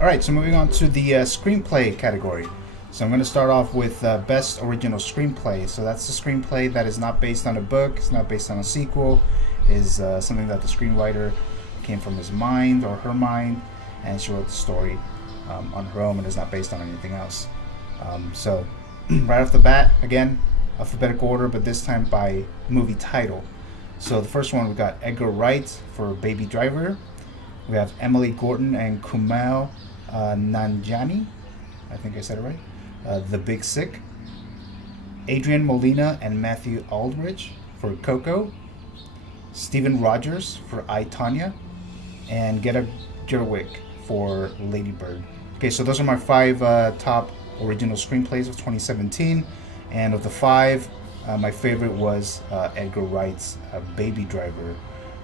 Alright, so moving on to the screenplay category. So I'm going to start off with Best Original Screenplay. So that's the screenplay that is not based on a book, it's not based on a sequel, is something that the screenwriter came from his mind or her mind, and she wrote the story on her own and is not based on anything else. So right off the bat, again, alphabetical order, but this time by movie title. So the first one, we got Edgar Wright for Baby Driver. We have Emily Gordon and Kumail Nanjiani, I think I said it right, The Big Sick. Adrian Molina and Matthew Aldrich for Coco. Stephen Rogers for I, Tonya. And Greta Gerwig for Lady Bird. Okay, so those are my 5 top original screenplays of 2017. And of the 5, my favorite was Edgar Wright's Baby Driver.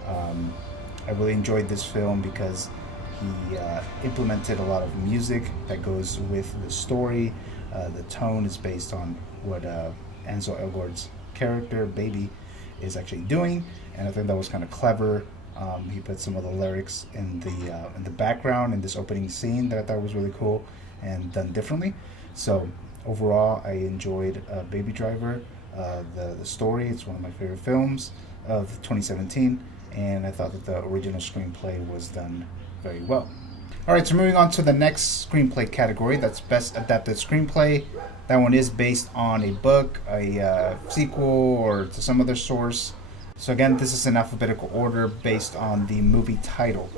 I really enjoyed this film because he implemented a lot of music that goes with the story. The tone is based on what Ansel Elgort's character, Baby, is actually doing, and I think that was kind of clever. He put some of the lyrics in the background in this opening scene that I thought was really cool and done differently. So overall, I enjoyed Baby Driver. The story, it's one of my favorite films of 2017, and I thought that the original screenplay was done very well. Alright, so moving on to the next screenplay category, that's Best Adapted Screenplay. That one is based on a book, a sequel, or to some other source. So again, this is in alphabetical order based on the movie title.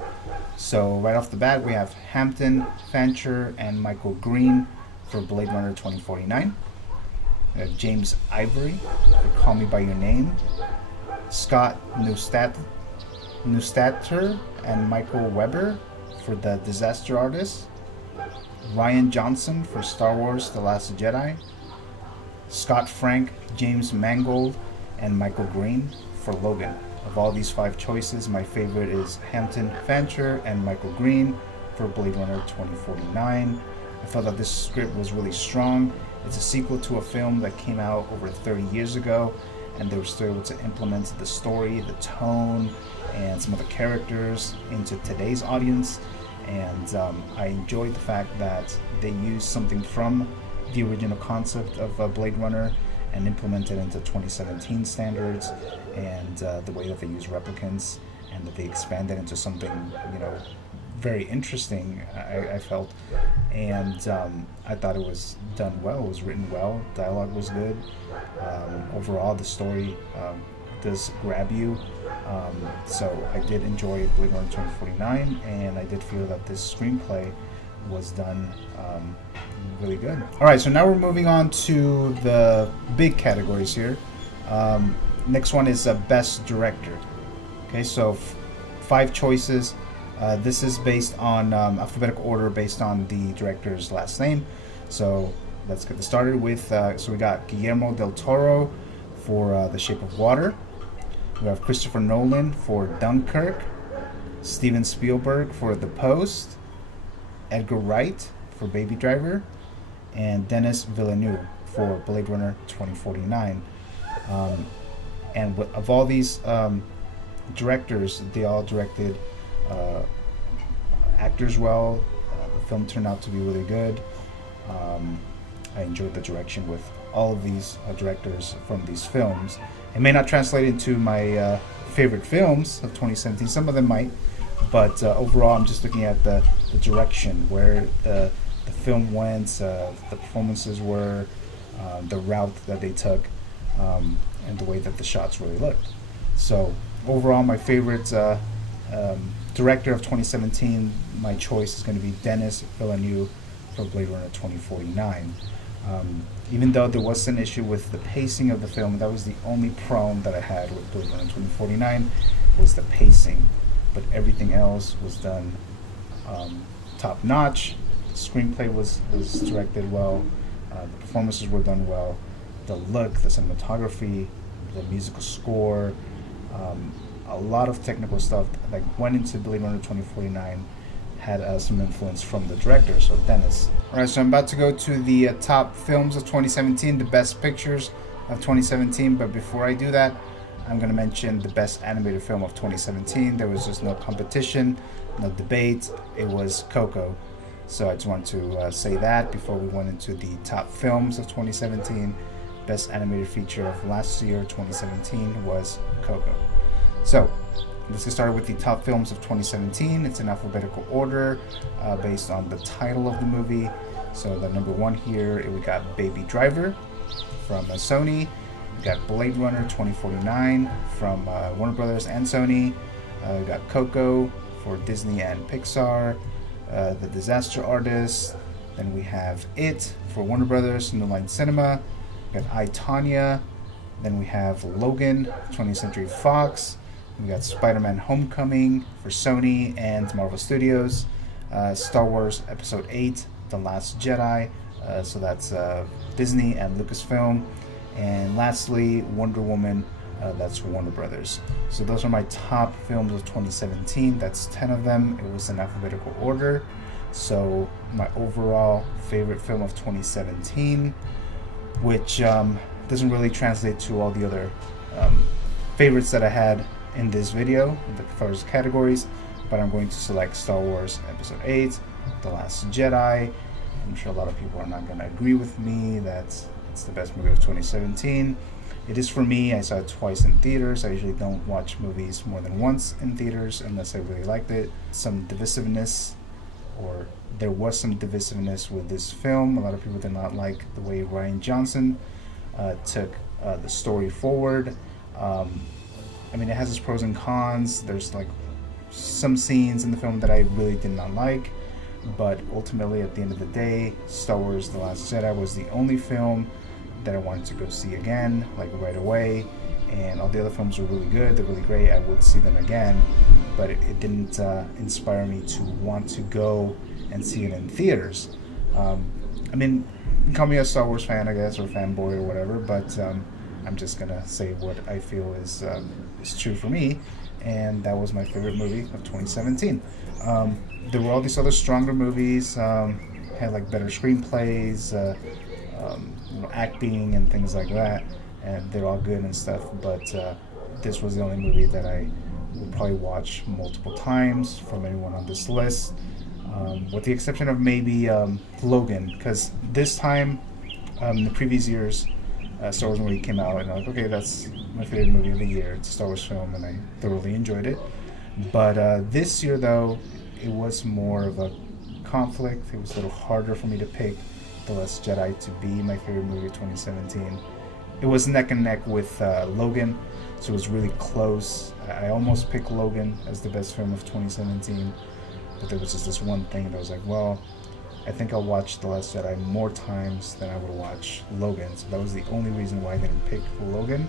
So right off the bat, we have Hampton Fancher and Michael Green for Blade Runner 2049. We have James Ivory for Call Me By Your Name. Scott Neustadter and Michael Weber for The Disaster Artist. Ryan Johnson for Star Wars The Last Jedi. Scott Frank, James Mangold, and Michael Green for Logan. Of all these 5 choices, my favorite is Hampton Fancher and Michael Green for Blade Runner 2049. I felt that this script was really strong. It's a sequel to a film that came out over 30 years ago, and they were still able to implement the story, the tone, and some of the characters into today's audience. And I enjoyed the fact that they used something from the original concept of Blade Runner and implemented into 2017 standards, and the way that they use replicants, and that they expanded into something, very interesting, I felt. And I thought it was done well. It was written well. Dialogue was good. Overall, the story does grab you. So I did enjoy Blade Runner 2049, and I did feel that this screenplay was done really good. Alright, so now we're moving on to the big categories here. Next one is Best Director. Okay, so 5 choices. This is based on alphabetical order based on the director's last name. So let's get this started with, so we got Guillermo del Toro for The Shape of Water. We have Christopher Nolan for Dunkirk, Steven Spielberg for The Post, Edgar Wright for Baby Driver, and Denis Villeneuve for Blade Runner 2049. And of all these directors, they all directed actors well. The film turned out to be really good. I enjoyed the direction with all of these directors from these films. It may not translate into my favorite films of 2017. Some of them might, but overall, I'm just looking at the direction, where the film went, the performances were, the route that they took, and the way that the shots really looked. So overall, my favorite director of 2017, my choice is going to be Denis Villeneuve for Blade Runner 2049. Even though there was an issue with the pacing of the film, that was the only problem that I had with Blade Runner 2049, was the pacing. But everything else was done top notch. The screenplay was directed well. The performances were done well. The look, the cinematography, the musical score, a lot of technical stuff that went into Blade Runner 2049 had some influence from the director, so Dennis. Alright, so I'm about to go to the top films of 2017, the best pictures of 2017, but before I do that, I'm going to mention the best animated film of 2017. There was just no competition, no debate. It was Coco. So I just wanted to say that before we went into the top films of 2017. Best animated feature of last year, 2017, was Coco. So let's get started with the top films of 2017. It's in alphabetical order based on the title of the movie. So the number one here, we got Baby Driver from Sony. We got Blade Runner 2049 from Warner Brothers and Sony. We got Coco for Disney and Pixar. The Disaster Artist. Then we have It for Warner Brothers, New Line Cinema. We got I, Tonya. Then we have Logan, 20th Century Fox. We got Spider-Man Homecoming for Sony and Marvel Studios. Star Wars Episode 8, The Last Jedi. So that's Disney and Lucasfilm. And lastly, Wonder Woman, that's Warner Brothers. So those are my top films of 2017. That's 10 of them. It was in alphabetical order. So my overall favorite film of 2017, which doesn't really translate to all the other favorites that I had in this video, the first categories, but I'm going to select Star Wars Episode 8, The Last Jedi. I'm sure a lot of people are not going to agree with me that it's the best movie of 2017. It is for me. I saw it twice in theaters. I usually don't watch movies more than once in theaters unless I really liked it. There was some divisiveness with this film. A lot of people did not like the way Rian Johnson took the story forward. I mean, it has its pros and cons. There's like some scenes in the film that I really did not like, but ultimately at the end of the day, Star Wars The Last Jedi was the only film that I wanted to go see again, like right away. And all the other films were really good, they're really great, I would see them again, but it didn't inspire me to want to go and see it in theaters. I mean, you can call me a Star Wars fan, I guess, or fanboy or whatever, but I'm just gonna say what I feel is true for me, and that was my favorite movie of 2017. There were all these other stronger movies, had like better screenplays, acting and things like that, and they're all good and stuff, but this was the only movie that I would probably watch multiple times from anyone on this list, with the exception of maybe Logan, because this time, in the previous years, Star Wars movie came out and I'm like, okay, that's my favorite movie of the year. It's a Star Wars film and I thoroughly enjoyed it. But this year though, it was more of a conflict. It was a little harder for me to pick The Last Jedi to be my favorite movie of 2017. It was neck and neck with Logan, so it was really close. I almost picked Logan as the best film of 2017, but there was just this one thing that I was like, well, I think I'll watch The Last Jedi more times than I would watch Logan. So that was the only reason why I didn't pick Logan.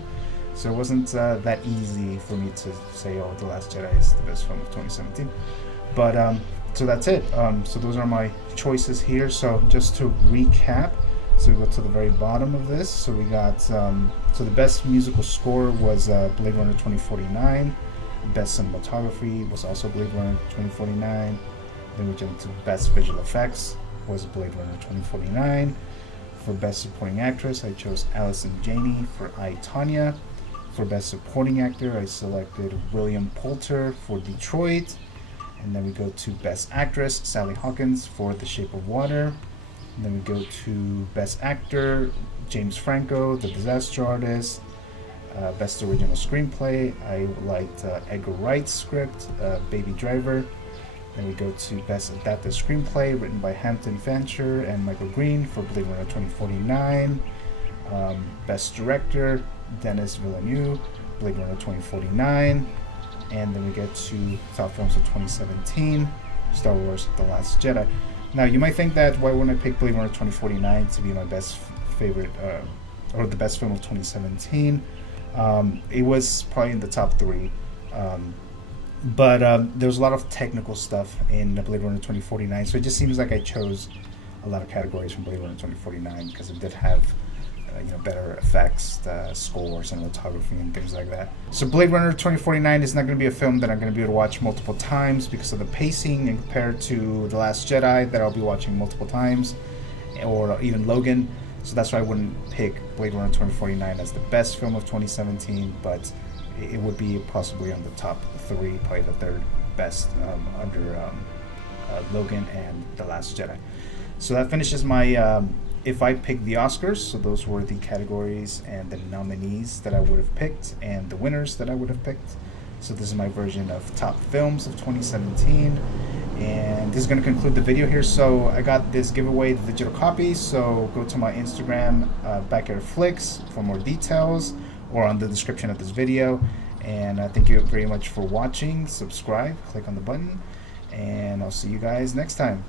So it wasn't that easy for me to say, oh, The Last Jedi is the best film of 2017. But so that's it. So those are my choices here. So just to recap, so we go to the very bottom of this. So we got, so the best musical score was Blade Runner 2049. Best cinematography was also Blade Runner 2049. Then we jumped to best visual effects was Blade Runner 2049. For best supporting actress, I chose Allison Janney for I, Tonya. For best supporting actor, I selected William Poulter for Detroit. And then we go to best actress, Sally Hawkins for The Shape of Water. And then we go to best actor, James Franco, The Disaster Artist. Best original screenplay, I liked Edgar Wright's script, Baby Driver. Then we go to best adapted screenplay, written by Hampton Fancher and Michael Green for Blade Runner 2049. Best director, Denis Villeneuve, Blade Runner 2049. And then we get to top films of 2017, Star Wars The Last Jedi. Now you might think that why wouldn't I pick Blade Runner 2049 to be my best favorite, or the best film of 2017? It was probably in the top three, but there's a lot of technical stuff in Blade Runner 2049, so it just seems like I chose a lot of categories from Blade Runner 2049 because it did have better effects, score, cinematography, and things like that. So Blade Runner 2049 is not going to be a film that I'm going to be able to watch multiple times because of the pacing, and compared to The Last Jedi that I'll be watching multiple times, or even Logan. So that's why I wouldn't pick Blade Runner 2049 as the best film of 2017, but it would be possibly on the top three, probably the third best under Logan and The Last Jedi. So that finishes my if I picked the Oscars. So those were the categories and the nominees that I would have picked and the winners that I would have picked. So this is my version of top films of 2017, and this is going to conclude the video here. So I got this giveaway, the digital copy, so go to my Instagram, BackYard Flicks, for more details, or on the description of this video. And thank you very much for watching. Subscribe, click on the button, and I'll see you guys next time.